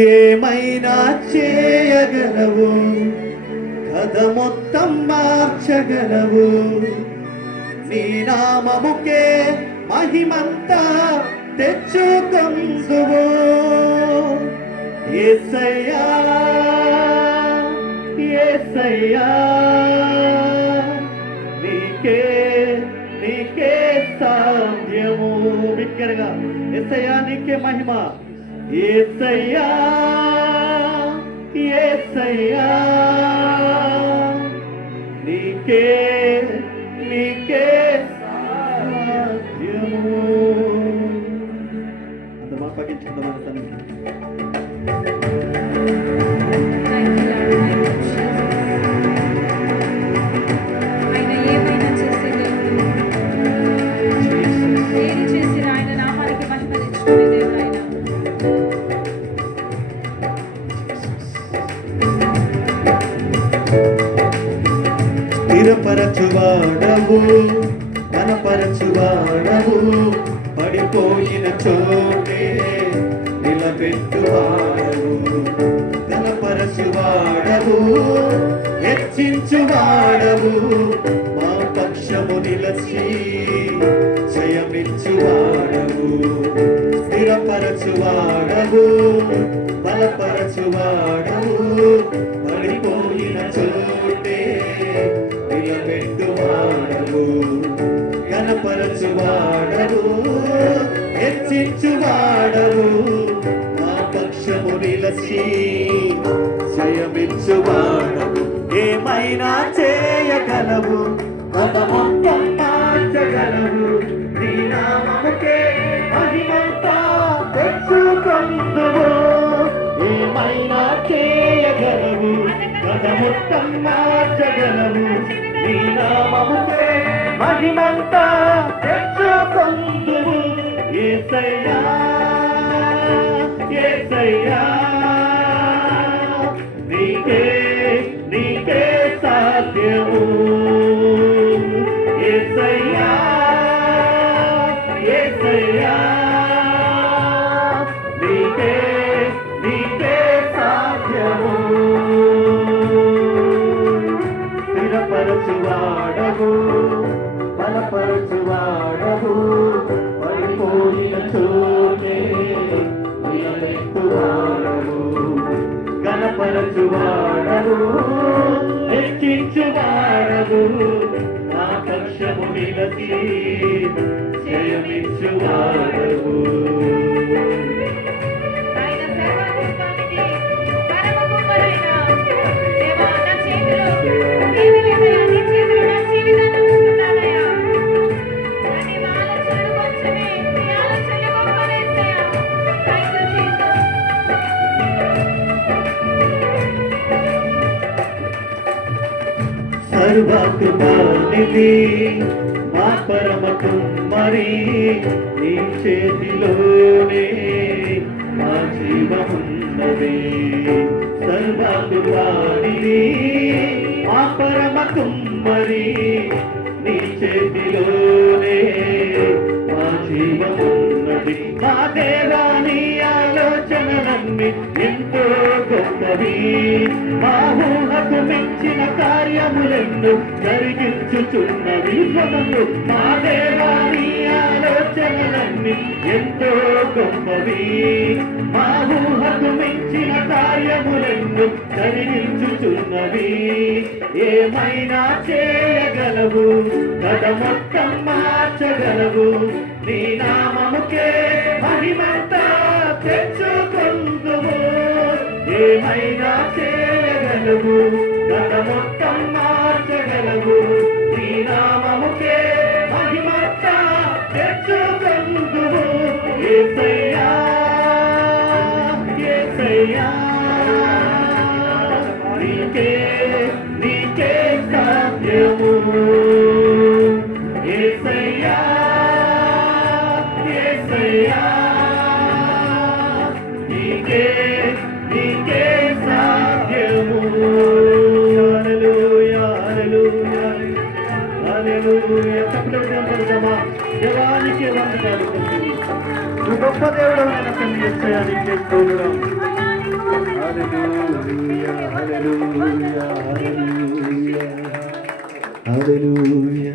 ఏమైనా చేయగలవు, కథ మొత్తం మార్చగలవు. నీ నామముకే మహిమంతా తెచ్చుకొందువు. యేసయ్యా యేసయ్యా, నీకే నీకే సాధ్యము. బిగ్గరగా యేసయ్యా నీకే మహిమ. యేసయ్యా యేసయ్యా, నీకే నీకే సాధ్యము. అంత మా పగించుకుందాం. స్థిరపరచువాడవు, బలపరచువాడవు, పడిపోయిన చోటే నిలబెట్టువాడవు. బలపరచువాడవు, హెచ్చించువాడవు, మా పక్షము నిలచి జయమిచ్చువాడవు. స్థిరపరచువాడవు, బలపరచువాడవు, పడిపోయిన చోటే నిలబెట్టువాడవు. ఘనపరచువాడవు, హెచ్చించువాడవు, మా పక్షము నిలచి జయమిచ్చువాడవు. ఏమైనా చేయగలవు, కథ మొత్తం మార్చగలవు. నీ నామముకే మహిమంతా తెచ్చుకొందువు. ఏమైనా చేయగలవు, కథ మొత్తం మార్చగలవు. నీ నామముకే మహిమంతా తెచ్చుకొందువు. యేసయ్యా యేసయ్యా, నీకే నీకే సాధ్యము. యేసయ్యా యేసయ్యా, నీకే నీకే సాధ్యము. స్థిరపరచువాడవు, బలపరచువాడవు, పడిపోయిన చోటే నిలబెట్టువాడవు. ఘనపరచువాడవు, హెచ్చించువాడవు, నా పక్షము నిలచి జయమిచ్చువాడవు. సర్వకృపానిధి మా పరమ కుమ్మరి, నీ చేతిలోనే మా జీవమున్నది. సర్వకృపానిధి మా పరమ కుమ్మరి, నీ చేతిలోనే మా జీవమున్నది. మా దేవా నీ ఆలోచనలన్నీ ఎంతో గొప్పవి, మా ఊహకు మించిన కార్యములెన్నో జరిగించుచున్నవి. మా దేవా నీ ఆలోచనలన్నీ ఎంతో గొప్పవి, మా ఊహకు మించిన కార్యములెన్నో జరిగించుచున్నవి. ఏమైనా చేయగలవు, కథ మొత్తం మార్చగలవు. నీ నామముకే మహిమంతా తెచ్చుకొందువు. ఏమైనా చేయగలవు, కథ మొత్తం మార్చగలవు. నీ నామముకే మహిమంతా తెచ్చుకొందువు. యేసయ్యా యేసయ్యా, నీకే నీకే సాధ్యము. యేసయ్యా యేసయ్యా, నీకే నీకే సాధ్యము. హల్లెలూయా హల్లెలూయా హల్లెలూయా. తప్పకుండా పడదామా? దేవానికి వందనాలు తండ్రి. నువ్వు గొప్ప దేవుడు అయిన తండ్రి. యేసయ్యా నీకే స్తోత్రం. హల్లెలూయా హల్లెలూయా హల్లెలూయా హల్లెలూయా.